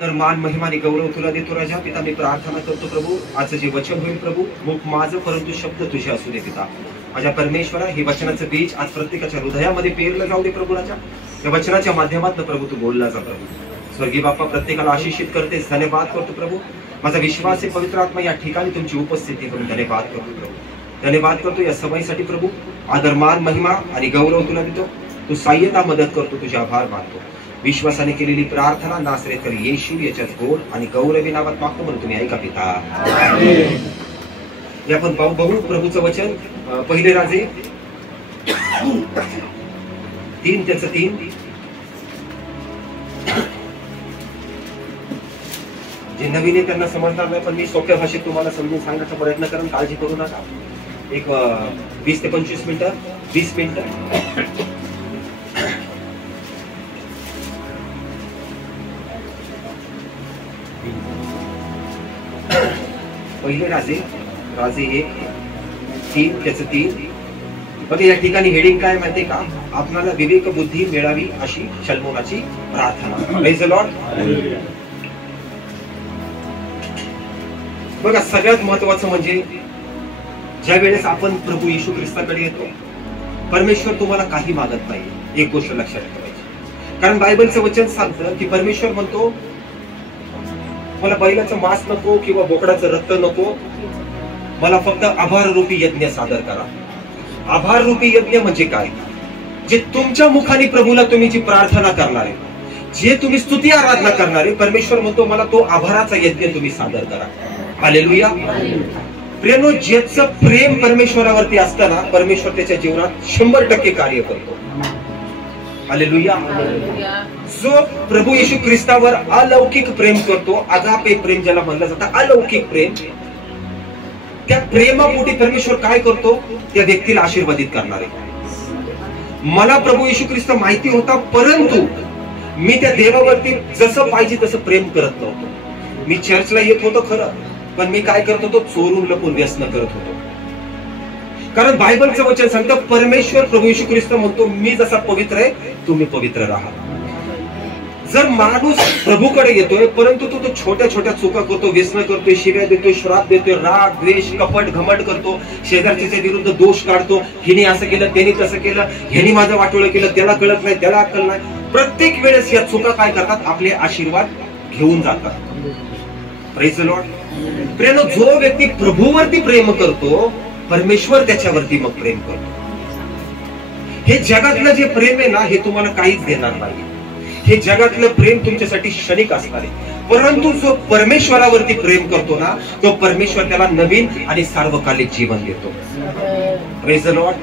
तर मान महिमा आणि गौरव तुला देतो राजा. पिता मी प्रार्थना करतो प्रभू, आजचं जे वचन होईल प्रभू, मुख माझं परंतु शब्द तुझे असू दे. पिता माझ्या परमेश्वरा, हे वचनाचं बीज आज प्रत्येकाच्या हृदयामध्ये पेरलं जाऊ दे प्रभू राजा. या वचनाच्या माध्यमातून प्रभू तू बोलला जा प्रभू. स्वर्गीय बाप्पा प्रत्येकाला आशिषित करतेस, धन्यवाद करतो प्रभू. माझा विश्वास आहे पवित्र आत्मा या ठिकाणी तुमची उपस्थिती करून धन्यवाद करतो प्रभू. धन्यवाद करतो या सभेसाठी प्रभू. आदर मान महिमा आणि गौरव तुला देतो. तू सहाय्यता मदत करतो, तुझे आभार मानतो. विश्वासाने केलेली प्रार्थना नासरेकर येशू याच्याच गोड आणि गौरवी नावात मागतो म्हणून तुम्ही ऐका पिता. हे आपण बघू प्रभूचं वचन. पहिले राजे 3:3. जे नवीन आहे त्यांना समजणार नाही, पण मी सोप्या भाषेत तुम्हाला समजून सांगण्याचा प्रयत्न करेन. काळजी करू नका. एक 20 ते 25 मिनिटं, 20 मिनिटं. पहिले राजे 1:3. बघा या ठिकाणी हेडिंग काय माहितीये का? आपल्याला विवेक बुद्धी मिळावी अशी शल्मोनाची प्रार्थना. Praise the Lord. बघा सगळ्यात महत्वाचं म्हणजे ज्या वेळेस आपण प्रभू येशू ख्रिस्ताकडे येतो, परमेश्वर तुम्हाला काही मागत नाही. एक गोष्ट लक्षात ठेवायची, कारण बायबलचं वचन सांगतं की परमेश्वर म्हणतो मला बैलाचं मांस नको किंवा बोकडाचं रक्त नको, मला फक्त आभार रूपी यज्ञ सादर करा. आभार रूपी यज्ञ म्हणजे काय? जे तुमच्या मुखाने प्रभूला तुम्ही जी प्रार्थना करणारे, जे तुम्ही स्तुती आराधना करणारे, परमेश्वर म्हणतो मला तो आभाराचा यज्ञ तुम्ही सादर करा. हालेलुया. प्रेनो, ज्याचं प्रेम परमेश्वरावरती असताना परमेश्वर त्याच्या जीवनात 100% कार्य करतो. हालेलुया. जो प्रभू येशू ख्रिस्तावर अलौकिक प्रेम करतो, अगापे प्रेम ज्याला म्हणलं जातं, अलौकिक प्रेम, त्या प्रेमापोटी परमेश्वर काय करतो? त्या व्यक्तीला आशीर्वादित करणार आहे. मला प्रभू येशू ख्रिस्त माहिती होता, परंतु मी त्या देवावरती जसं पाहिजे तसं प्रेम करत नव्हतो. मी चर्चला येत होतो खरं, पण मी काय करत होतो? चोरून लपून व्यसन करत होतो. कारण बायबलचं वचन सांगतं परमेश्वर प्रभू येशू ख्रिस्त म्हणतो मी जसा पवित्र आहे तुम्ही पवित्र राहा. जर माणूस प्रभूकडे येतोय परंतु तो छोट्या छोट्या चुका करतो, व्यसन करतोय, शिव्या देतोय, श्राप देतोय, राग द्वेष कपट घमंड करतो, शेजारच्या विरुद्ध दोष काढतो, हिने असं केलं त्याने तसं केलं, ह्यानी माझं वाटोळं केलं, त्याला कळत नाही, त्याला अक्कल नाही. प्रत्येक वेळेस या चुका काय करतात? आपले आशीर्वाद घेऊन जातात. Praise the Lord. प्रेम, जो व्यक्ती प्रभूवरती प्रेम करतो परमेश्वर त्याच्यावरती मग प्रेम करतो. हे जगातलं जे प्रेम आहे ना, हे तुम्हाला काहीच देणार नाही. हे जगातलं प्रेम तुमच्यासाठी क्षणिक असणार आहे, परंतु जो परमेश्वरावरती प्रेम करतो ना, तो परमेश्वर त्याला नवीन आणि सार्वकालिक जीवन देतो. Praise the Lord.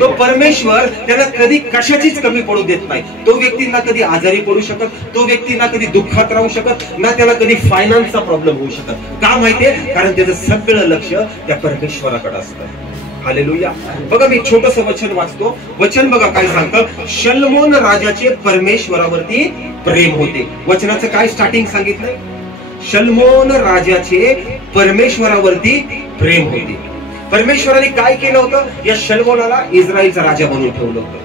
तो परमेश्वर त्याला कधी कशाचीच कमी पडू देत नाही. तो व्यक्ती ना कधी आजारी पडू शकत, तो व्यक्ती ना कधी दुःखात राहू शकत, ना त्याला कधी फायनान्सचा प्रॉब्लेम होऊ शकत. का माहितीये? कारण त्याचं सगळं लक्ष त्या परमेश्वराकडे असतं. हालेलुया. बघा मी छोटस वचन वाचतो. वचन बघा काय सांगतं. शल्मोन राजाचे परमेश्वरावरती प्रेम होते. वचनाचं काय स्टार्टिंग सांगितलंय? शल्मोन राजाचे परमेश्वरावरती प्रेम होते. परमेश्वराने काय केलं होतं? या शल्मोनाला इस्रायलचा राजा बनवून ठेवलं होतं.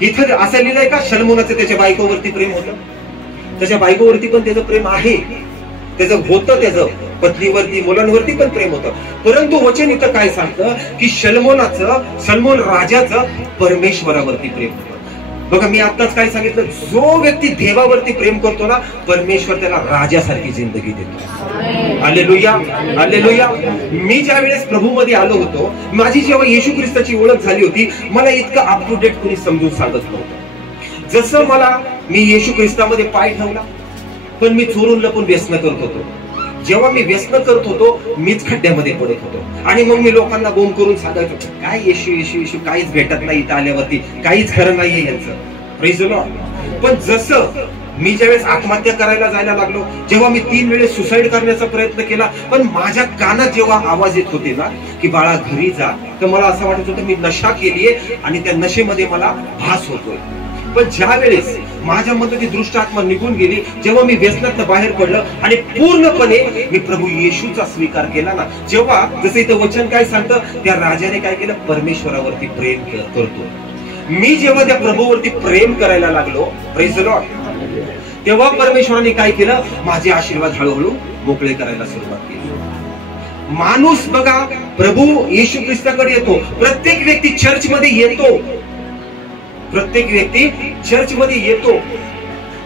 इथं असं लिहिलंय का शल्मोनाचं त्याच्या बायकोवरती प्रेम होतं? त्याच्या बायकोवरती पण त्याचं प्रेम आहे, त्याचं होतं, त्याचं पत्नीवरती मुलांवरती पण प्रेम होतं. परंतु वचन इथं काय सांगतं की शल्मोन राजाचं परमेश्वरावरती प्रेम होतं. बघा मी आताच काय सांगितलं, जो व्यक्ती देवावरती प्रेम करतो ना, परमेश्वर त्याला राजासारखी जिंदगी देतो. हालेलुया. हालेलुया. मी ज्या वेळेस प्रभूमध्ये आलो होतो, माझी जेव्हा येशू ख्रिस्ताची ओळख झाली होती, मला इतकं अप टू डेट कोणी समजून सांगत नव्हतं. जसं मी येशू ख्रिस्तामध्ये पाय ठेवला, पण मी चोरून लपून व्यसन करत होतो. जेव्हा मी व्यसन करत होतो, मीच खड्ड्यामध्ये पडत होतो. आणि मग मी लोकांना बोंब करून सांगायचो काय येशू येशू येशू, काहीच भेटत नाही इथं आल्यावरती, काहीच खरं नाहीये यांचं. Praise the Lord. पण जसं मी ज्यावेळेस आत्महत्या करायला जायला लागलो, जेव्हा मी 3 वेळेस सुसाईड करण्याचा प्रयत्न केला, पण माझ्या कानात जेव्हा आवाज येत होते ना की बाळा घरी जा, तर मला असं वाटत होतं मी नशा केलीये आणि त्या नशेमध्ये मला भास होतोय. पण ज्या वेळेस माझ्यामध्ये ती दृष्ट आत्मा निघून गेली, जेव्हा मी व्यसनातनं बाहेर पडलं आणि पूर्णपणे मी प्रभू येशूचा स्वीकार केला ना, जेव्हा जसं इथं वचन काय सांगतं, त्या राजाने काय केलं? परमेश्वरावरती प्रेम करतो. मी जेव्हा त्या प्रभूवरती प्रेम करायला लागलो, प्रेज द लॉर्ड, तेव्हा परमेश्वराने काय केलं, माझे आशीर्वाद हळूहळू मोकळे करायला सुरुवात केली. माणूस बघा प्रभू येशू ख्रिस्ताकडे येतो, प्रत्येक व्यक्ती चर्चमध्ये येतो, प्रत्येक व्यक्ती चर्चमध्ये येतो,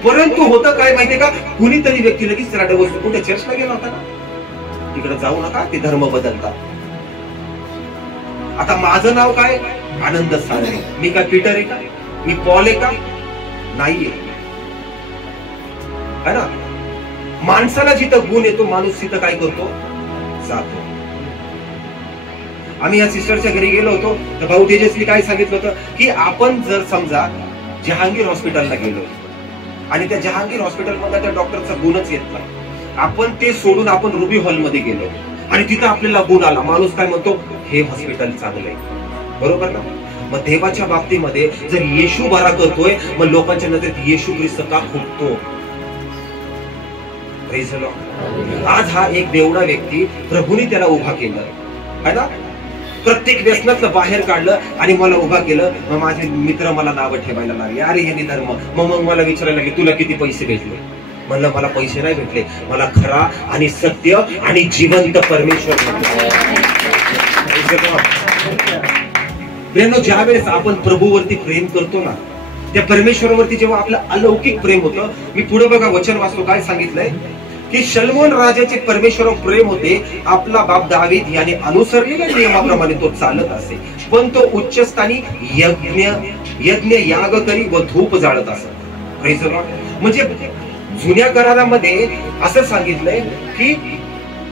परंतु होतं काय माहितीये का, कुणीतरी व्यक्ती लगेच त्याला डबल कुठे चर्चला गेला होता ना, तिकडे जाऊ नका, ते धर्म बदलतात. आता माझं नाव काय, आनंद साळवे. मी काय पीटर आहे का, मी पॉल आहे का, नाहीये है ना. माणसाला जिथं गुण येतो माणूस तिथं काय करतो, जातो. आम्ही या सिस्टरच्या घरी गेलो होतो तर भाऊ तेजस्वी काय सांगितलं होतं की आपण जर समजा जहांगीर हॉस्पिटलला गेलो आणि त्या जहांगीर हॉस्पिटल मध्ये त्या डॉक्टरचा गुणच येत नाही, आपण ते सोडून आपण रुबी हॉलमध्ये गेलो आणि तिथं आपल्याला गुण आला, माणूस काय म्हणतो, हे हॉस्पिटल चांगलं आहे. बरोबर ना. मग देवाच्या बाबतीमध्ये जर येशू बरा करतोय, मग लोकांच्या नजरेत येशू ख्रिस्त का खुपतो. आज हा एक बेवडा व्यक्ती प्रभूने त्याला उभा केलं है ना, प्रत्येक व्यसनातलं बाहेर काढलं आणि मला उभा केलं. मग माझे मित्र मला नावं ठेवायला लागले, अरे हे धर्म. मग मला विचारायला लागले, तुला किती पैसे भेटले. म्हणलं मला पैसे नाही भेटले, मला खरा आणि सत्य आणि जिवंत परमेश्वर. ज्या वेळेस आपण प्रभूवरती प्रेम करतो ना, त्या परमेश्वरावरती जेव्हा आपलं अलौकिक प्रेम होतं. मी पुढे बघा वचन वाचतो, काय सांगितलंय की शलोमोन राजाचे परमेश्वरावर प्रेम होते, आपला बाप दावीद याने अनुसरलेल्या नियमाप्रमाणे तो चालत असे, पण तो उच्चस्थानी यज्ञ याग करी व धूप जाळत असत. Praise the Lord. म्हणजे जुन्या करारामध्ये असं सांगितलंय की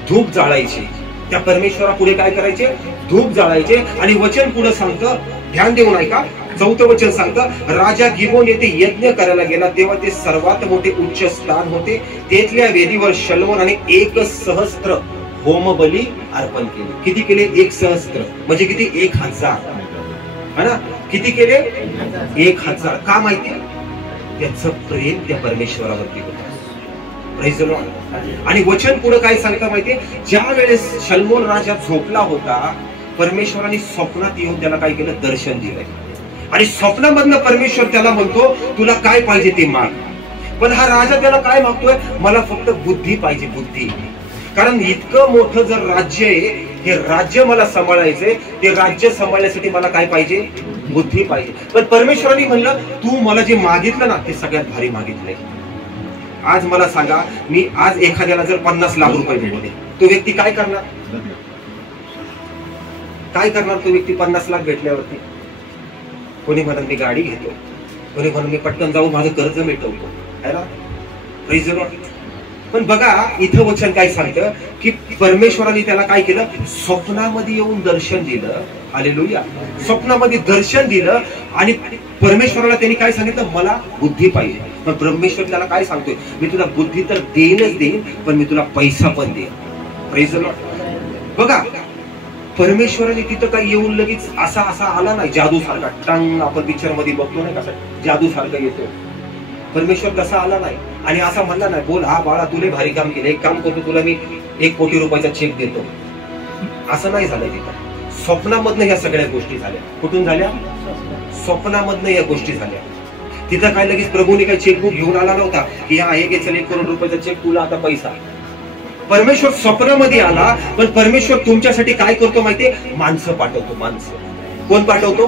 धूप जाळायचे, त्या परमेश्वरा पुढे काय करायचे, धूप जाळायचे. आणि वचन पुढे सांगतं, ध्यान देऊन ऐका, 4थं वचन सांगतं, राजा गिबोन येथे यज्ञ करायला गेला तेव्हा ते सर्वात मोठे उच्च स्थान होते, तेथल्या वेदीवर शलोमोनाने 1,000 होम बली अर्पण केले. किती केले, 1,000 म्हणजे किती, 1,000 है ना. किती केले, 1,000. का माहिती, त्याचं प्रेम त्या परमेश्वरावरती होतं. Praise the Lord. आणि वचन पुढे काय सांगता माहितीये, ज्या वेळेस शलोमोन राजा झोपला होता, परमेश्वराने स्वप्नात येऊन त्याला काय केलं, दर्शन दिलंय. आणि स्वप्नामधनं परमेश्वर त्याला म्हणतो, तुला काय पाहिजे ते माग. पण हा राजा त्याला काय मागतोय, मला फक्त बुद्धी पाहिजे, बुद्धी. कारण इतकं मोठं जर राज्य आहे, हे राज्य मला सांभाळायचंय, ते राज्य सांभाळण्यासाठी मला काय पाहिजे, बुद्धी पाहिजे. पण परमेश्वराने म्हणलं, तू मला जे मागितलं ना ते सगळ्यात भारी मागितलंय. आज मला सांगा, मी आज एखाद्याला जर 50 लाख रुपये दिले, तो व्यक्ती काय करणार, काय करणार तो व्यक्ती 50 लाख भेटल्यावरती. कोणी म्हणून मी गाडी घेतो, कोणी म्हणून मी पटकन जाऊन माझं कर्ज मिटवतो, है ना. Praise the Lord. पण बघा इथं वचन काय सांगतं की परमेश्वराने त्याला काय केलं, स्वप्नामध्ये येऊन दर्शन दिलं. हालेलुया. स्वप्नामध्ये दर्शन दिलं आणि परमेश्वराला त्यांनी काय सांगितलं, मला बुद्धी पाहिजे. पण परमेश्वर त्याला काय सांगतोय, मी तुला बुद्धी तर देईनच देईन, पण मी तुला पैसा पण देईन. Praise the Lord. बघा परमेश्वराने तिथं काही येऊन लगेच असा असा आला नाही, जादू सारखा टंग. आपण पिक्चर मध्ये बघतो ना कसं जादू सारखा येतो, परमेश्वर तसा आला नाही आणि असा म्हणला नाही, बोल हा बाळा तुला भारी काम केलं, एक काम करतो, तुला मी 1 कोटी रुपयाचा चेक देतो. असं नाही झालंय तिथं. स्वप्नामधनं या सगळ्या गोष्टी झाल्या. कुठून झाल्या, स्वप्नामधनं या गोष्टी झाल्या. तिथं काय लगेच प्रभूने काही चेकबुक घेऊन आला नव्हता की हा हे चल 1 करोड रुपयाचा चेक, तुला आता पैसा. परमेश्वर स्वप्नामध्ये आला. पण परमेश्वर तुमच्यासाठी काय करतो माहितीये, माणसं पाठवतो. माणसं कोण पाठवतो,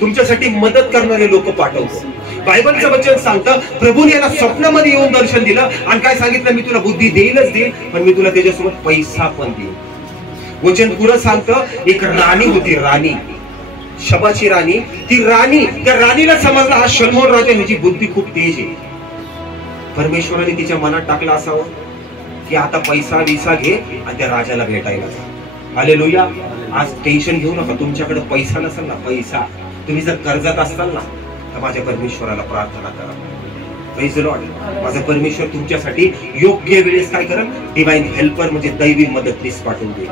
तुमच्यासाठी मदत करणारे लोक पाठवतो. बायबलचं वचन सांगतं, प्रभूने याला स्वप्नामध्ये येऊन दर्शन दिलं आणि काय सांगितलं, मी तुला बुद्धी देईलच देईल, पण मी तुला त्याच्यासोबत पैसा पण देईल. वचन पुढे सांगतं, एक राणी होती, राणी, शबाची राणी. ती राणी, त्या राणीला समजला हा शलोमोन राजा ह्याची बुद्धी खूप तेज आहे. परमेश्वराने तिच्या मनात टाकलं असावं की आता पैसा विसा घे आणि त्या राजाला भेटायला जा. हालेलुया. आज टेन्शन घेऊ नका, तुमच्याकडे पैसा नसेल ना, पैसा तुम्ही जर कर्जात असाल ना, तर माझ्या परमेश्वराला प्रार्थना करा. Praise the Lord. माझा परमेश्वर तुमच्यासाठी योग्य वेळेस काय करेल, डिवाइन हेल्पर म्हणजे दैवी मदतनीस पाठवून देईल.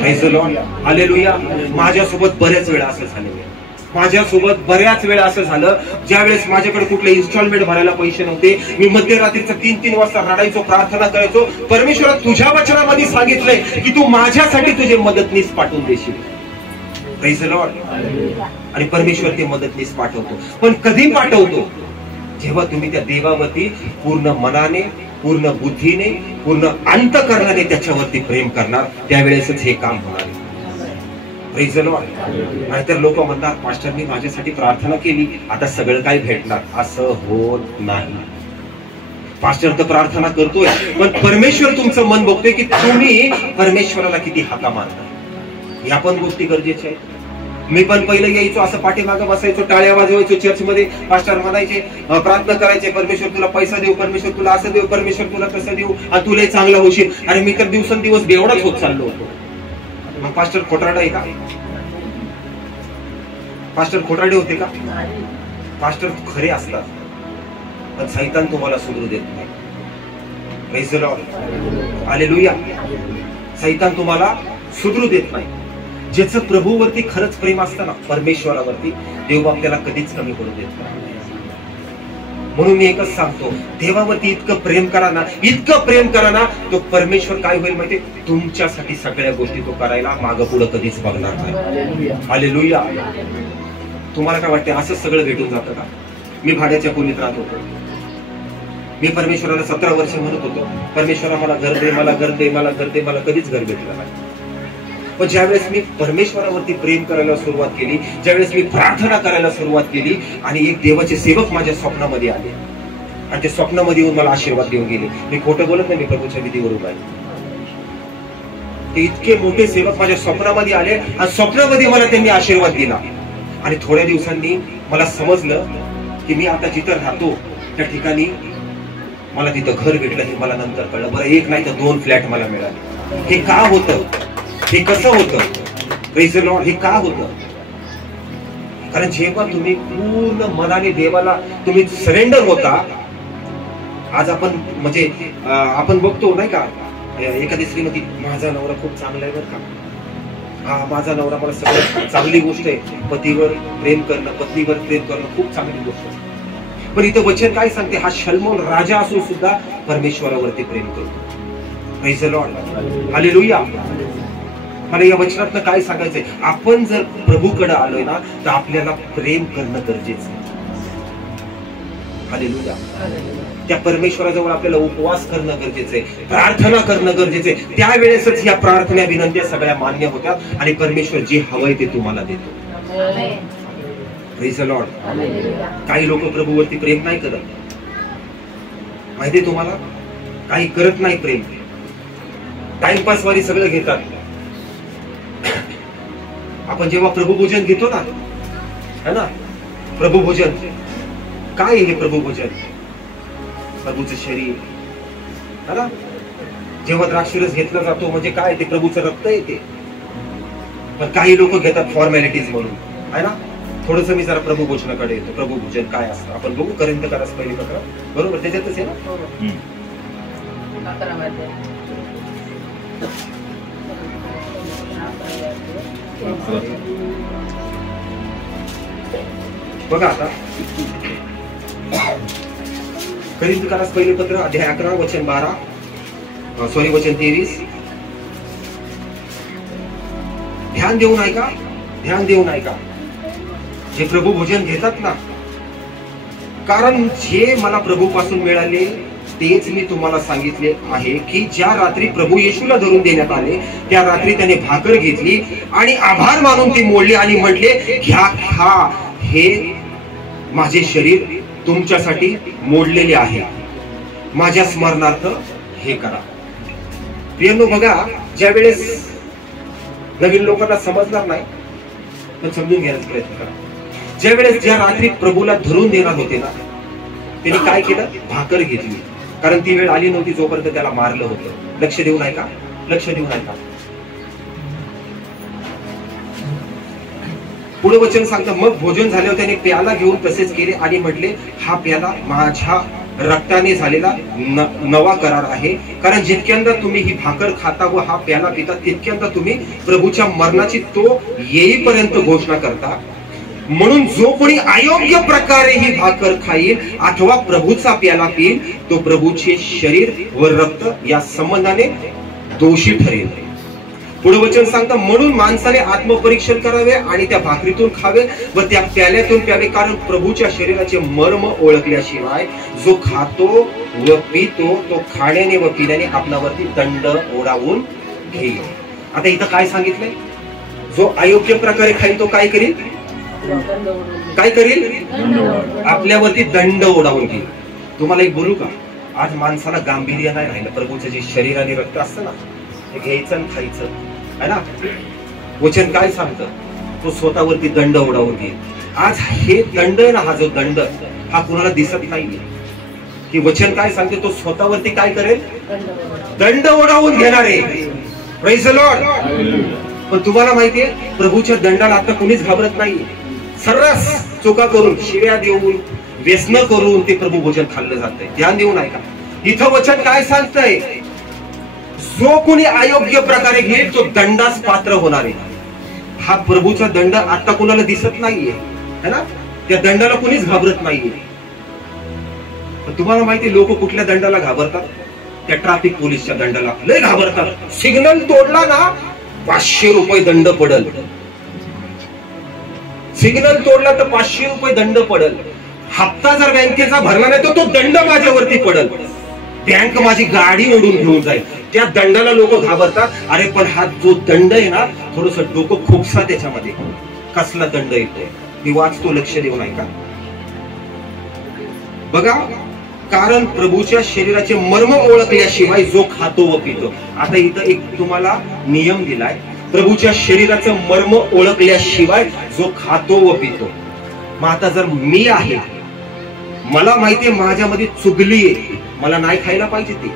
Praise the Lord. हालेलुया. माझ्यासोबत बऱ्याच वेळा असं झालेलं, माझ्यासोबत बऱ्याच वेळा असं झालं, ज्या वेळेस माझ्याकडे कुठले इन्स्टॉलमेंट भरायला पैसे नव्हते, मी मध्यरात्रीचं 3-3 वाजता रडायचो, प्रार्थना करायचो, परमेश्वरा तुझ्या वचनामध्ये सांगितलंय की तू माझ्यासाठी तुझे मदतनीस पाठवून देशील. Praise the Lord. आणि परमेश्वर ते मदतनीस पाठवतो. पण कधी पाठवतो, जेव्हा तुम्ही त्या देवावरती पूर्ण मनाने, पूर्ण बुद्धीने, पूर्ण अंतःकरणाने त्याच्यावरती प्रेम करणार, त्यावेळेसच हे काम होणार आहे. Praise the Lord. नाहीतर लोक म्हणतात, मास्टरनी माझ्यासाठी प्रार्थना केली, आता सगळं काही भेटणार. असं होत नाही. पास्टर तर प्रार्थना करतोय, पण परमेश्वर तुमचं मन बघतोय की तुम्ही परमेश्वराला किती हाका मारता. या पण गोष्टी गरजेच्या आहेत. मी पण पहिलं यायचो, असं पाठीमागं बसायचो, टाळ्या वाजवायचो चर्चमध्ये. पास्टर म्हणायचे, प्रार्थना करायचे, परमेश्वर तुला पैसा देऊ, परमेश्वर तुला असं देऊ, परमेश्वर तुला तसं देऊ, आणि तुला चांगला होशील. आणि मी तर दिवसेंदिवस बेवडाच होत चाललो होतो. मग पास्टर खोटारडा आहे का? पास्टर खोटारडे होते का? पास्टर खरे असतात, पण सैतान तुम्हाला सुधरू देत नाही. Praise the Lord. हालेलुया. सैतान तुम्हाला सुधरू देत नाही. ज्याचं प्रभूवरती खरंच प्रेम असतं ना, परमेश्वरावरती, देव आपल्याला कधीच कमी पडू देत नाही. म्हणून मी एकच सांगतो, देवावरती इतकं प्रेम करा ना, इतकं प्रेम करा ना, तो परमेश्वर काय होईल माहिती, तुमच्यासाठी सगळ्या गोष्टी तो करायला मागं पुढं कधीच बघणार नाही. हालेलुया. तुम्हाला काय वाटतं, असं सगळं भेटून जातं का? मी भाड्याच्या खोलीत राहत होतो. मी परमेश्वराला 17 वर्ष म्हणत होतो, परमेश्वरा मला घर दे, मला घर दे, मला घर दे. मला कधीच घर भेटलं नाही. पण ज्यावेळेस मी परमेश्वरावरती प्रेम करायला सुरुवात केली, ज्यावेळेस मी प्रार्थना करायला सुरुवात केली, आणि एक देवाचे सेवक माझ्या स्वप्नामध्ये आले, आणि ते स्वप्नामध्ये येऊन मला आशीर्वाद देऊन गेले. मी खोटं बोलत नाही, मी प्रभूच्या विधीवर उभा आहे. ते इतके मोठे सेवक माझ्या स्वप्नामध्ये आले, आणि स्वप्नामध्ये मला त्यांनी आशीर्वाद दिला. आणि थोड्या दिवसांनी मला समजलं की मी आता जिथं राहतो त्या ठिकाणी मला तिथं घर भेटलं. हे मला नंतर कळलं. बरं, एक नाही तर 2 फ्लॅट मला मिळाले. हे का होतं? हे कसं होतं? Praise the Lord. हे का होतं? कारण जेव्हा तुम्ही पूर्ण मनाने देवाला तुम्ही सरेंडर होता. आज आपण म्हणजे आपण बघतो नाही का, एखादी स्त्री म्हणते, माझा नवरा खूप चांगला आहे बरं का, हा माझा नवरा, मला सगळं चांगली गोष्ट आहे. पतीवर प्रेम करणं, पत्नीवर प्रेम करणं खूप चांगली गोष्ट आहे. पण इथं वचन काय सांगते, हा शल्मोन राजा असून सुद्धा परमेश्वरावरती प्रेम करतो. Praise the Lord. हालेलुया. मला या वचनातनं काय सांगायचंय, आपण जर प्रभूकडे आलोय ना, तर आपल्याला प्रेम करणं गरजेचं आहे. हालेलुया. त्या परमेश्वराजवळ आपल्याला उपवास करणं गरजेचं आहे, प्रार्थना करणं गरजेचं आहे. त्यावेळेसच या प्रार्थना, विनंत्या सगळ्या मान्य होतात, आणि परमेश्वर जे हवंय ते तुम्हाला देतो. Praise the Lord. काही लोक प्रभूवरती प्रेम नाही करत, माहितीये तुम्हाला, काही करत नाही प्रेम, टाइमपास वारी सगळं घेतात. आपण जेव्हा प्रभुभोजन घेतो ना, है ना, प्रभुभोजन काय आहे? प्रभुभोजन प्रभूचं शरीर, है ना. जेव्हा द्राक्षरस घेतला जातो म्हणजे काय, ते प्रभूचं रक्त येते. पण काही लोक घेतात फॉर्मॅलिटीज म्हणून, है ना. थोडस मी जरा प्रभुभोजनाकडे येतो. प्रभुभोजन काय असतं आपण बघू. कोरिन्थकारास पहिली 15, बरोबर, त्याच्यातच आहे ना. बघा आता, कोरिन्थकारास पहिली पत्र अध्याय 11 वचन वचन 23. ध्यान देऊन ऐका, ध्यान देऊन ऐका. जे प्रभू भोजन घेतात ना, कारण जे मला प्रभूपासून मिळाले तेच मी तुम्हाला सांगितले आहे की ज्या रात्री प्रभू येशूला धरून देण्यात आले, त्या रात्री त्याने भाकर घेतली आणि आभार मानून ती मोडली आणि म्हटले, घ्या खा, हे माझे शरीर तुमच्यासाठी मोडलेले आहे, माझ्या स्मरणार्थ हे करा. प्रियांनो, बघा, ज्या वेळेस नवीन लोकांना समजणार नाही पण समजून घेण्याचा प्रयत्न करा. ज्या वेळेस ज्या रात्री प्रभूला धरून देणार होते ना, त्यांनी काय केलं? भाकर घेतली. कारण ती वेळ आली नव्हती जोपर्यंत त्याला मारलं होतं. लक्ष देऊन ऐका, लक्ष देऊन ऐका. पुढे वचन सांगतं, मग भोजन झाल्यावर त्याने प्याला घेऊन तसेच केले आणि म्हटले, हा प्याला माझ्या रक्ताने झालेला नवा करार आहे. कारण जितक्यांदा तुम्ही ही भाकर खाता व हा प्याला पिता, तितक्यांदा तुम्ही प्रभूच्या मरणाची तो येईपर्यंत घोषणा करता. म्हणून जो कोणी अयोग्य प्रकारे ही भाकर खाईल अथवा प्रभूचा प्याला पिईल, तो प्रभूचे शरीर व रक्त या संबंधाने दोषी ठरेल. पुढे वचन सांगता, म्हणून माणसाने आत्मपरीक्षण करावे आणि त्या भाकरीतून खावे व त्या प्याल्यातून प्यावे, कारण प्रभूच्या शरीराचे मर्म ओळखल्याशिवाय जो खातो व पितो तो खाण्याने व पिण्याने आपणावरती दंड ओढावून घेईल. आता इथं काय सांगितलंय? जो अयोग्य प्रकारे खाईल तो काय करील? काय करील? आपल्यावरती दंड ओढावून घेईल. तुम्हाला एक बोलू का? आज माणसाला गांभीर्य नाही राहिलं. प्रभूचं जे शरीर आणि रक्त असतं ना, हे घ्यायचं आणि खायचं है ना. वचन काय सांगतं? तो स्वतःवरती दंड ओढावून घेईल. आज हे दंड आहे ना, हा जो दंड हा कुणाला दिसत नाहीये. की वचन काय सांगते? तो स्वतःवरती काय करेल? दंड ओढावून घेणार आहे. Praise the Lord. पण तुम्हाला माहितीये, प्रभूच्या दंडाला आता कोणीच घाबरत नाहीये. सर्रास चुका करून, शिव्या देऊन, व्यसन करून ते प्रभू भोजन खाल्लं जातंय. ध्यान देऊन ऐका. इथं वचन काय सांगतंय? जो कोणी अयोग्य प्रकारे घेईल तो दंडास पात्र होणार आहे. हा प्रभूचा दंड आता कोणाला दिसत नाहीये है ना. त्या दंडाला कोणीच घाबरत नाहीये. पण तुम्हाला माहिती लोक कुठल्या दंडाला घाबरतात? त्या ट्रॅफिक पोलीसच्या दंडाला लय घाबरतात. सिग्नल तोडला ना 500 रुपये दंड पडल. सिग्नल तोडला तर 500 रुपये दंड पडल. हप्ता जर बँकेचा भरला नाही तर तो दंड माझ्यावरती पडल. बँक माझी गाडी ओढून घेऊन जाईल. त्या दंडाला लोक घाबरतात. अरे पण हा जो दंड आहे ना, थोडस डोकं खुपसा त्याच्यामध्ये. कसला दंड येतोय मी वाचतो, लक्ष देऊन ऐका. बघा, कारण प्रभूच्या शरीराचे मर्म ओळखल्याशिवाय जो खातो व पितो. आता इथं एक तुम्हाला नियम दिलाय. प्रभूच्या शरीराचं मर्म ओळखल्याशिवाय जो खातो व पितो. मग आता जर मी आहे, मला माहितीये माझ्यामध्ये चुगली आहे, मला नाही खायला पाहिजे ते.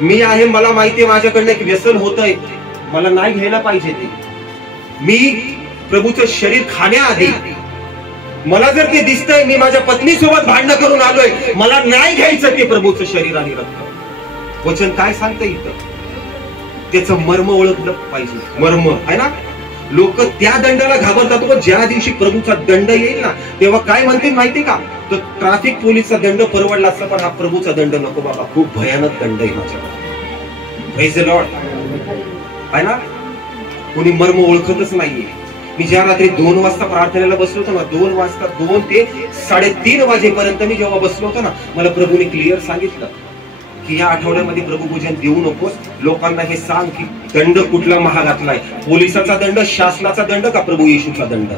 मी आहे, मला माहितीये माझ्याकडनं एक व्यसन होतंय, मला नाही घ्यायला पाहिजे ते. मी प्रभूचं शरीर खाण्याआधी मला जर ते दिसतंय, मी माझ्या पत्नी सोबत भांडण करून आलोय, मला नाही घ्यायचं ते प्रभूचं शरीर आणि रक्त. वचन काय सांगतं इथं? त्याचं मर्म ओळखलं पाहिजे. मर्म आहे ना. लोक त्या दंडाला घाबरतात. पण ज्या दिवशी प्रभूचा दंड येईल ना, तेव्हा काय म्हणतील माहिती का? तो ट्रॅफिक पोलीसचा दंड परवडला असता, पण हा प्रभूचा दंड नको बाबा, खूप भयानक दंड आहे माझ्याकडे. Praise the Lord. आहे ना. कोणी मर्म ओळखतच नाहीये. मी ज्या रात्री 2 वाजता प्रार्थनेला बसलो होतो ना, 2 वाजता 2 ते 3:30 वाजेपर्यंत मी जेव्हा बसलो होतो ना, मला प्रभूने क्लिअर सांगितलं की या आठवड्यामध्ये प्रभू भोजन देऊ नकोस. लोकांना हे सांग की दंड कुठला महागातलाय, पोलिसाचा दंड, शासनाचा दंड का प्रभू येशूचा दंड.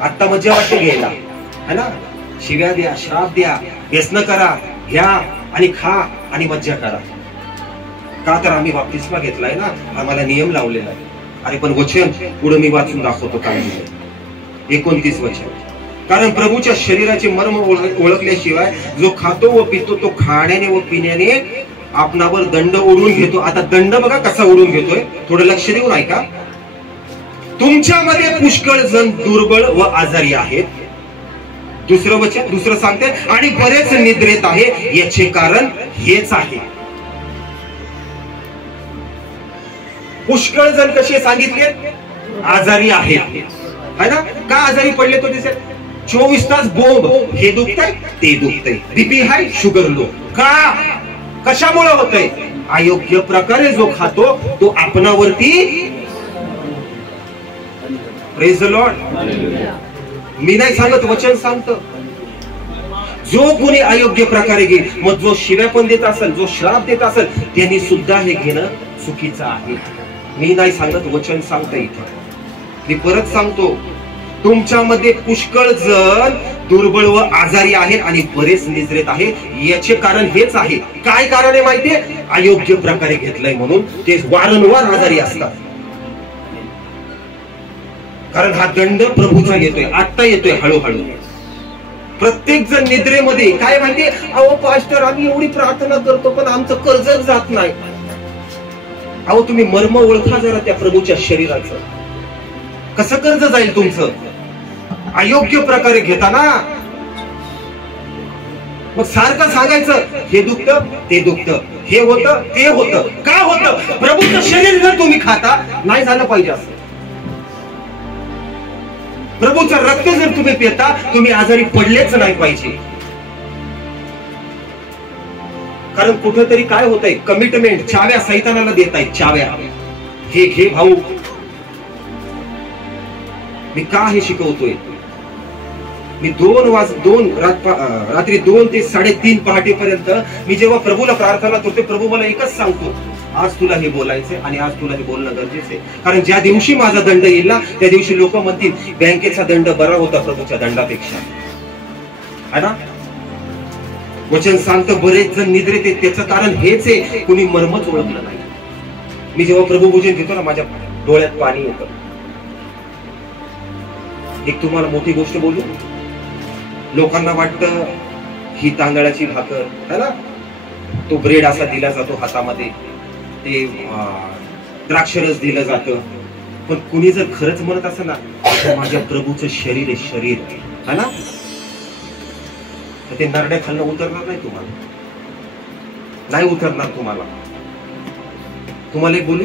आता मज्जा वाटते घ्यायला है ना. शिव्या द्या, श्राप द्या, व्यसन करा, घ्या आणि खा आणि मज्जा करा. का तर आम्ही बाप्तिस्मा घेतलाय ना, आम्हाला नियम लावलेला आहे. अरे पण वचन पुढे मी वाचून दाखवतो काय म्हणते. 29 वचन. कारण प्रभूच्या शरीराचे मर्म ओळखल्याशिवाय जो खातो व पितो तो खाण्याने व पिण्याने आपणावर दंड ओढून घेतो. आता दंड बघा कसा ओढून घेतोय, थोडं लक्ष देऊन ऐका. तुमच्यामध्ये पुष्कळ जण दुर्बळ व आजारी आहेत. दुसरं वचन दुसरं सांगते, आणि बरेच निद्रेत आहे. याचे कारण हेच आहे. पुष्कळ जण कसे सांगितले? आजारी आहेत है ना. का आजारी पडले? तो दिसेल 24 तास बोंब, हे दुखतंय ते दुखतंय, बीपी हाय, शुगर लो. का? कशामुळे होतंय? अयोग्य प्रकारे जो खातो तो आपणावरती. Praise the Lord. मी नाही सांगत, वचन सांगतं. जो कोणी अयोग्य प्रकारे घेईल, मग जो शिव्या पण देत असेल, जो श्राप देत असेल, त्यांनी सुद्धा हे घेणं चुकीचं आहे. मी नाही सांगत, वचन सांगतं इथं. मी परत सांगतो, तुमच्यामध्ये पुष्कळ जण दुर्बळ व आजारी आहेत आणि बरेच निद्रेत आहे. याचे कारण हेच आहे. काय कारण आहे माहितीये? अयोग्य प्रकारे घेतलंय म्हणून ते वारंवार आजारी असतात. कारण हा दंड प्रभूचा येतोय, आता येतोय हळूहळू. प्रत्येक जण निद्रेमध्ये. काय माहितीये? अहो पास्टर, आम्ही एवढी प्रार्थना करतो पण आमचं कर्जच जात नाही. अहो तुम्ही मर्म ओळखा जरा त्या प्रभूच्या शरीराचं. कसं कर्ज जाईल तुमचं? अयोग्य प्रकारे घेताना. मग सारखं सांगायचं हे दुखतं ते दुखतं, हे होतं ते होतं. का होतं? प्रभूचं शरीर जर तुम्ही खाता, नाही झालं पाहिजे असं. प्रभूचं रक्त जर तुम्ही पिता, तुम्ही आजारी पडलेच नाही पाहिजे. कारण कुठेतरी काय होतंय? कमिटमेंट, चाव्या सैतानाला देत आहेत. चाव्या हे घे भाऊ. मी का हे शिकवतोय? मी रात्री 2 ते 3:30 पहाटेपर्यंत मी जेव्हा प्रभूला प्रार्थना करतोय, प्रभू मला एकच सांगतो, आज तुला हे बोलायचंय आणि आज तुला हे बोलणं गरजेचं आहे. कारण ज्या दिवशी माझा दंड येईल ना, त्या दिवशी लोक म्हणतील बँकेचा दंड बरा होता प्रभूच्या दंडापेक्षा, है ना. वचन सांगतं बरेच जण निद्रेत आहेत. त्याचं कारण हेच आहे, कुणी मर्मच ओळखलं नाही. मी जेव्हा प्रभू पूजन घेतो ना, माझ्या डोळ्यात पाणी येतं. एक तुम्हाला मोठी गोष्ट बोलू. लोकांना वाटतं ही तांदळाची भाकर है ना, तो ब्रेड असा दिला जातो हातामध्ये, ते द्राक्षरस दिलं जातं. पण कुणी जर खरंच म्हणत असेल ना, माझ्या प्रभूचं शरीर आहे, शरीर है ना, तर ते नरड्या खालनं उतरणार नाही तुम्हाला, नाही उतरणार तुम्हाला. तुम्हाला एक बोलू,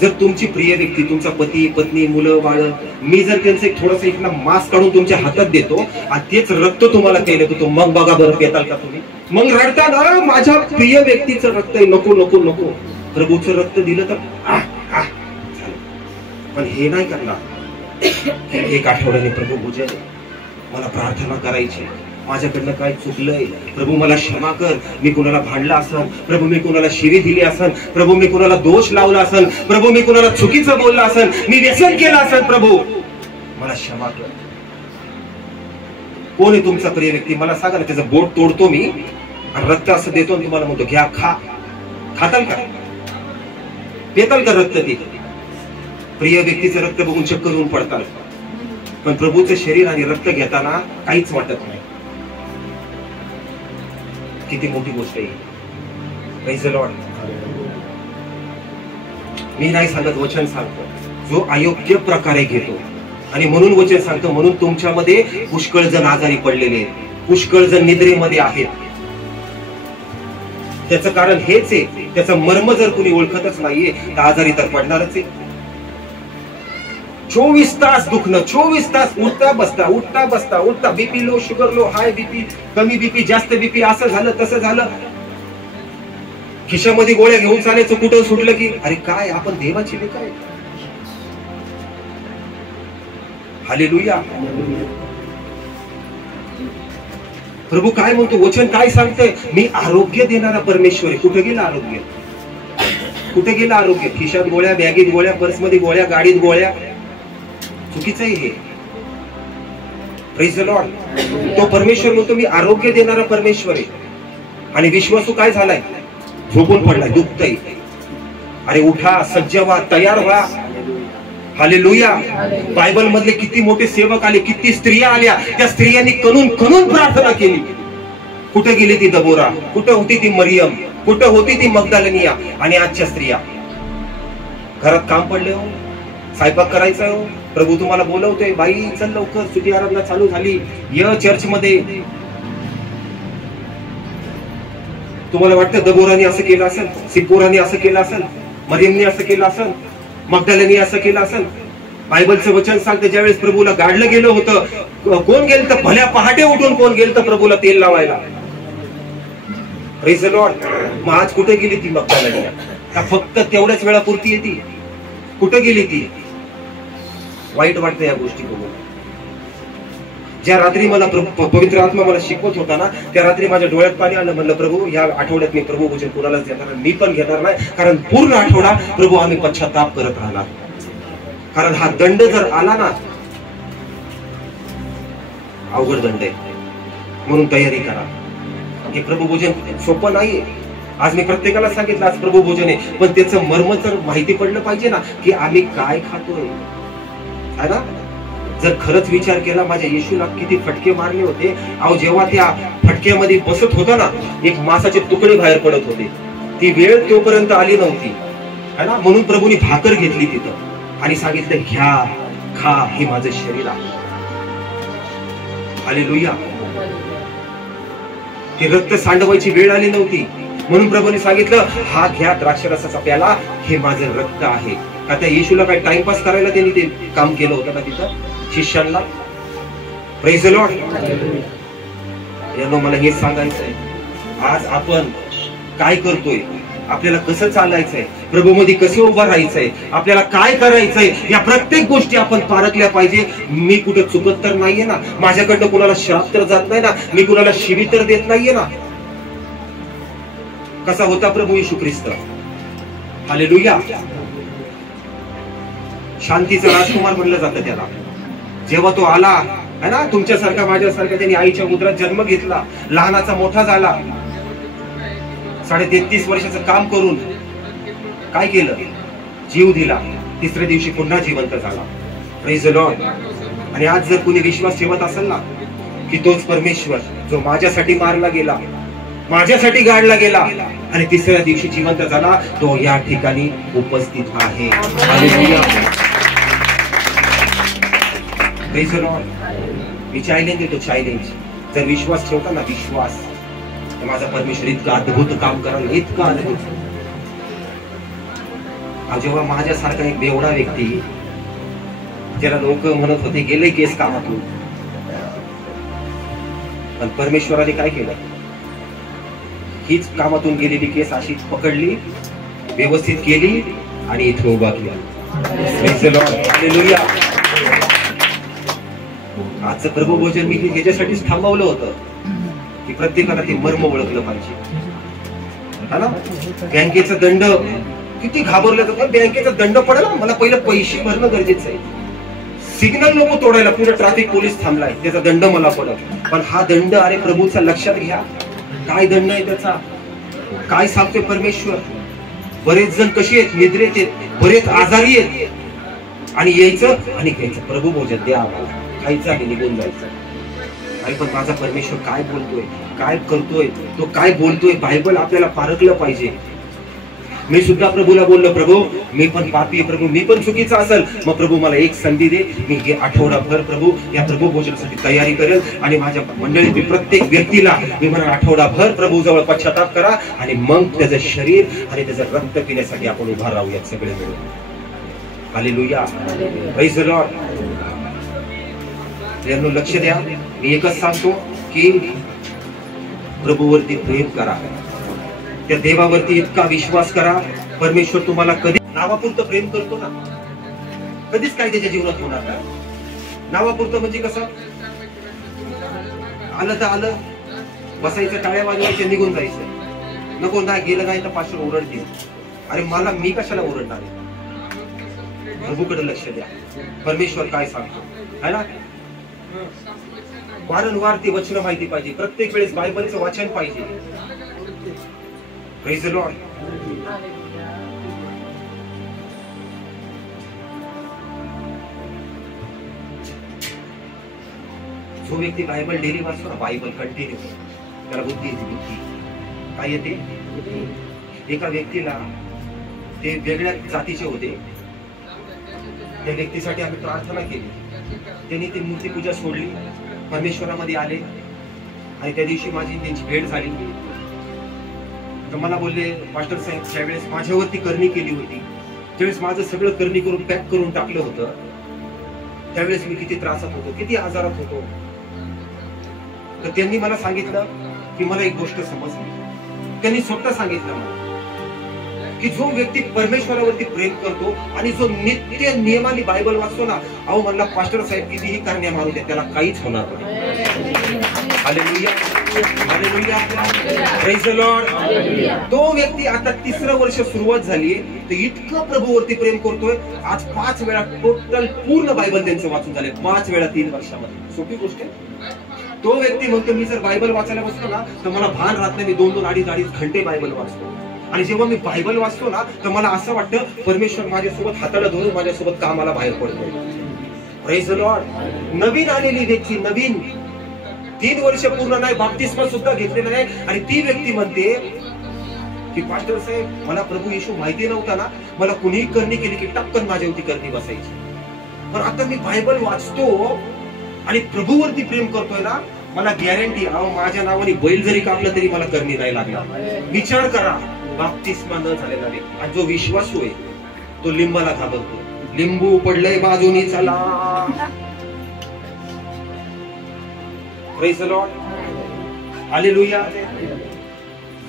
जर तुमची प्रिय व्यक्ती, तुमचा पती, पत्नी, मुलं, बाळ, मी जर त्यांचं एक थोडंसं इकडं मांस काढून तुमच्या हातात देतो आणि तेच रक्त तुम्हाला प्यायला देतो, मग बघा बरं पेताल का तुम्ही? मग रडता ना, माझ्या प्रिय व्यक्तीचं रक्त आहे, नको नको नको. प्रभूचं रक्त दिलं तर पण हे नाही करणार. एक आठवड्याने प्रभू पूजन, मला प्रार्थना करायची, माझ्याकडनं काय चुकलंय प्रभू मला क्षमा कर, मी कुणाला भांडला असन प्रभू, मी कुणाला शिवी दिली असन प्रभू, मी कुणाला दोष लावला असन प्रभू, मी कुणाला चुकीचं बोलला असन, मी व्यसन केलं असन प्रभू, मला क्षमा कर. कोण आहे तुमचा प्रिय व्यक्ती? मला सांगा ना. त्याचं बोट तोडतो मी आणि रक्त असं देतो, तुम्हाला म्हणतो घ्या खा. खाताल का? पेताल का रक्त? ते प्रिय व्यक्तीचं रक्त बघून चक्कर येऊन पडताल. पण प्रभूचं शरीर आणि रक्त घेताना काहीच वाटत नाही. किती मोठी गोष्ट आहे. Praise the Lord. मी नाही सांगत, वचन सांगतो. जो अयोग्य प्रकारे घेतो, आणि म्हणून वचन सांगतो, म्हणून तुमच्यामध्ये पुष्कळ जण आजारी पडलेले आहेत, पुष्कळ जण निद्रेमध्ये आहेत. त्याचं कारण हेच आहे, त्याचं मर्म जर कुणी ओळखतच नाहीये तर आजारी तर पडणारच आहे. 24 तास दुखणं, 24 तास उठता बसता उठता बसता उठता, BP low, sugar low, high BP, कमी बीपी, जास्त बीपी, असं झालं तसं झालं. खिशामध्ये गोळ्या घेऊन चालायचं, कुठं सुटलं की अरे काय आपण देवाची लेकरं आहे. हालेलुया. प्रभू काय म्हणतो, वचन काय सांगतंय? मी आरोग्य देणारा परमेश्वर आहे. कुठे गेलं आरोग्य? कुठे गेलं आरोग्य? खिशात गोळ्या, बॅगेत गोळ्या, पर्समध्ये गोळ्या, गाडीत गोळ्या. चुकीचं आहे हे. Praise the Lord. तो परमेश्वर म्हणतो मी आरोग्य देणारा परमेश्वर आहे. आणि विश्वासू काय झालाय? झोपून पडलाय, दुखतय. अरे उठा, सज्ज व्हा, तयार व्हा. हालेलुया. बायबल मधले किती मोठे सेवक आले, किती स्त्रिया आल्या, त्या स्त्रियांनी कणून कणून प्रार्थना केली. कुठे गेली ती दबोरा? कुठे होती ती मरियम? कुठे होती ती मगदलिनिया? आणि आजच्या स्त्रिया घरात काम पडले हो, स्वयंपाक करायचा हो, प्रभू तुम्हाला बोलवतोय, बाई चल लवकर, स्तुती आराधना चालू झाली, य चर्च मध्ये. तुम्हाला वाटतं दबोराने असं केलं असेल, सिप्पोराने असं केलं असेल, मरियमने असं केलं असेल, मगदलिनी असं केलं असेल? बायबलचं वचन सांगतं ज्यावेळेस प्रभूला गाडलं गेलं होतं, कोण गेलं तर भल्या पहाटे उठून कोण गेलं तर प्रभूला तेल लावायला. Praise the Lord. मग आज कुठे गेली ती मगदलिनी? फक्त तेवढ्याच वेळापुरती येते. कुठे गेली ती? वाईट वाटतं या गोष्टी बघून. ज्या रात्री मला पवित्र आत्मा मला शिकवत होता ना, त्या रात्री माझ्या डोळ्यात पाणी आलं. म्हणलं प्रभू या आठवड्यात मी प्रभू भोजन कुणालाच देणार, मी पण घेणार नाही. कारण पूर्ण आठवडा प्रभू आम्ही पश्चाताप करत राहणार. कारण हा दंड जर आला ना, अवघड दंड आहे. म्हणून तयारी करा. हे प्रभू भोजन सोपं नाहीये. आज मी प्रत्येकाला सांगितलं आज प्रभू भोजन आहे, पण त्याचं मर्म तर माहिती पडलं पाहिजे ना, की आम्ही काय खातोय, है ना. जर खरंच विचार केला, माझ्या येशूला किती फटके मारले होते. अहो जेव्हा त्या फटक्यामध्ये बसत होता ना, एक मांसाचे तुकडे बाहेर पडत होते. ती वेळ तोपर्यंत आली नव्हती, है ना. म्हणून प्रभूनी भाकर घेतली तिथं आणि सांगितलं घ्या, खा, हे माझं शरीर आहे. हालेलुया. ती रक्त सांडवायची वेळ आली नव्हती, म्हणून प्रभूने सांगितलं हा घ्या द्राक्षरसाचा प्याला, हे माझं रक्त आहे. का त्या येशूला काय टाइमपास करायला त्यांनी ते काम केलं होतं ना तिथं शिष्यांना? Praise the Lord. यानो मला हेच सांगायचंय, आज आपण काय करतोय? आपल्याला कसं चालायचंय, प्रभूमध्ये कसे उभं राहायचंय, आपल्याला काय करायचंय, या प्रत्येक गोष्टी आपण पारखल्या पाहिजे. मी कुठे चुकत तर नाहीये ना, माझ्याकडनं कुणाला श्राप तर जात नाही ना, मी कुणाला शिवी तर देत नाहीये ना. कसा होता प्रभू येशू ख्रिस्त? हालेलुया. शांतीचा राजकुमार म्हणलं जातं त्याला. जेव्हा तो आला है ना, तुमच्यासारखा माझ्यासारखा त्यांनी आईच्या उदरात जन्म घेतला, लहानाचा मोठा झाला, 33.5 वर्षाचं काम करून काय केलं? जीव दिला. तिसऱ्या दिवशी पुन्हा जिवंत झाला. Praise the Lord. आणि आज जर कुणी विश्वास ठेवत असेल ना की तोच परमेश्वर जो माझ्यासाठी मारला गेला, माझ्यासाठी गाडला गेला आणि तिसऱ्या दिवशी जिवंत झाला, तो या ठिकाणी उपस्थित आहे. Hallelujah. Praise the Lord. Me challenge देतो, चॅलेंज. जर विश्वास ठेवता ना, विश्वास, माझा परमेश्वर इतका अद्भुत काम करायला, इतका अद्भुत. जेव्हा माझ्यासारखा एक बेवडा व्यक्ती, ज्याला लोक म्हणत होते गेले केस कामातून, पण परमेश्वराने काय केलं? हीच कामातून गेलेली केस अशी पकडली, व्यवस्थित केली आणि इथे उभा केला. हालेलुया. आजचं प्रभू भोजन मी ह्याच्यासाठीच थांबवलं होतं की प्रत्येकाला ते मर्म ओळखलं पाहिजे. बँकेचा दंड किती घाबरलं जातं. बँकेचा दंड पडेल, मला पहिलं पैसे भरणं गरजेचं आहे. सिग्नल नको तोडायला, पुढे ट्रॅफिक पोलीस थांबलाय, त्याचा दंड मला पडत. पण हा दंड, अरे प्रभूचा लक्षात घ्या, काय दंड आहे त्याचा, काय सांगतोय परमेश्वर. बरेच जण कसे आहेत, निद्रेत आहेत, बरेच आजारी आहेत, आणि यायचं आणि घ्यायचं, प्रभू भोजन द्या आम्हाला, खायचं आणि निघून जायचं. अरे पण माझा परमेश्वर काय बोलतोय, काय करतोय, तो काय बोलतोय, बायबल आपल्याला पारखलं पाहिजे. मी सुद्धा प्रभूला बोललो, प्रभू मी पण पापी आहे, प्रभू मी पण चुकीचा असेल, मग प्रभू मला एक संधी दे, मी हे आठवडाभर प्रभू या प्रभू भोजनासाठी तयारी करेल आणि माझ्या मंडळीतील प्रत्येक व्यक्तीला मी म्हणून आठवडाभर प्रभू जवळ पश्चाताप करा आणि मग त्याचं शरीर आणि त्याचं रक्त पिण्यासाठी आपण उभा राहूयात सगळे मिळून. हालेलुया. Praise the Lord. लक्ष द्या, मी एकच सांगतो की प्रभूवरती प्रेम करा, त्या देवावरती इतका विश्वास करा. परमेश्वर तुम्हाला कधी नावापुरतं प्रेम करतो ना, कधीच काय त्याच्या जीवनात होणार नाही. नावापुरतं म्हणजे कसं, आलं तर आलं, बसायचं, टाळ्या वाजवायच्या, निघून जायचं. नको ना, गेलं नाही तर पाचशे ओरडतील. अरे मला, मी कशाला ओरडणार आहे? प्रभूकडे लक्ष द्या. परमेश्वर काय सांगतो है ना. वारंवार ती वचन माहिती पाहिजे, प्रत्येक वेळेस बायबलचं वाचन पाहिजे. Praise the Lord. जो व्यक्ती बायबल डेली वाचतो ना, बायबल कंटिन्यू, त्याला बुद्धी येते. बुद्धी काय येते? एका व्यक्तीला, ते वेगळ्या जातीचे होते, त्या व्यक्तीसाठी आम्ही प्रार्थना केली. त्यांनी ती मूर्तीपूजा सोडली, परमेश्वरामध्ये आले आणि त्या दिवशी माझी त्यांची भेट झाली. तर मला बोलले, मास्टर साहेब ज्यावेळेस माझ्यावरती करणी केली होती, त्यावेळेस माझं सगळं करणी करून पॅक करून टाकलं होतं, त्यावेळेस मी किती त्रासात होतो, किती आजारात होतो. तर त्यांनी मला सांगितलं की मला एक गोष्ट समजली. त्यांनी स्वतः सांगितलं मला की जो व्यक्ती परमेश्वरावरती प्रेम करतो आणि जो नित्य नियमाने बायबल वाचतो ना, अहो म्हणला पास्टर साहेब कितीही करण्या मारू द्या, त्याला काहीच होणार नाही. Hallelujah. Hallelujah. Praise the Lord. तो व्यक्ती आता 3रं वर्ष सुरुवात झालीये, तर इतकं प्रभूवरती प्रेम करतोय. आज 5 वेळा टोटल पूर्ण बायबल त्यांचं वाचून झाले, 5 वेळा 3 वर्षामध्ये. सोपी गोष्ट आहे. तो व्यक्ती म्हणतो, मी जर बायबल वाचायला बसतो ना, तर मला भान राहत नाही, मी 2-2, 2.5 घंटे बायबल वाचतो. आणि जेव्हा मी बायबल वाचतो ना, तर मला असं वाटतं परमेश्वर माझ्यासोबत हाताला धरून माझ्यासोबत कामाला बाहेर पडतोय. Praise the Lord. नवीन आलेली व्यक्ती, नवीन 3 वर्ष पूर्ण नाही, बाप्तिस्मा सुद्धा घेतलेला नाही, आणि ती व्यक्ती म्हणते की पास्टर साहेब मला प्रभू येशू माहिती नव्हता ना, मला कुणीही करणी केली की टपकन माझ्यावरती करणी बसायची, पण आता मी बायबल वाचतो आणि प्रभूवरती प्रेम करतोय ना, मला गॅरंटी, अहो माझ्या नावाने बैल जरी कापलं तरी मला करणी नाही लागणार. विचार करा, बाप्तिस्मा न झालेला व्यक्ती, आणि जो विश्वासू आहे तो लिंबाला घाबरतो. लिंबू पडलंय बाजूनी, चला. Praise the Lord. हालेलुया.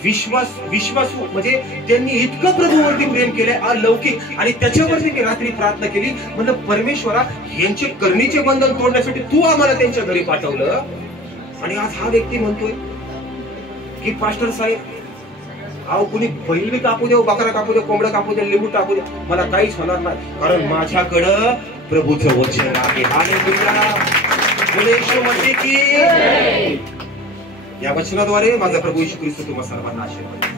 विश्वासू म्हणजे त्यांनी इतकं प्रभूवरती प्रेम केलंय अलौकिक, आणि त्याच्यावरती मी रात्री प्रार्थना केली, म्हणलं परमेश्वरा यांचे करणीचे बंधन तोडण्यासाठी तू आम्हाला त्यांच्या घरी पाठवलं, आणि आज हा व्यक्ती म्हणतोय की पास्टर साहेब अहो कुणी बैल बी कापू दे, बकरा कापू दे, कोंबडा कापू दे, लिंबू टाकू दे, मला काहीच होणार नाही, कारण माझ्याकडं प्रभूचं वचन आहे. हालेलुया. येशू म्हणते की या वचनाद्वारे माझा प्रभू येशू ख्रिस्त तुम्हा सर्वांना आशीर्वाद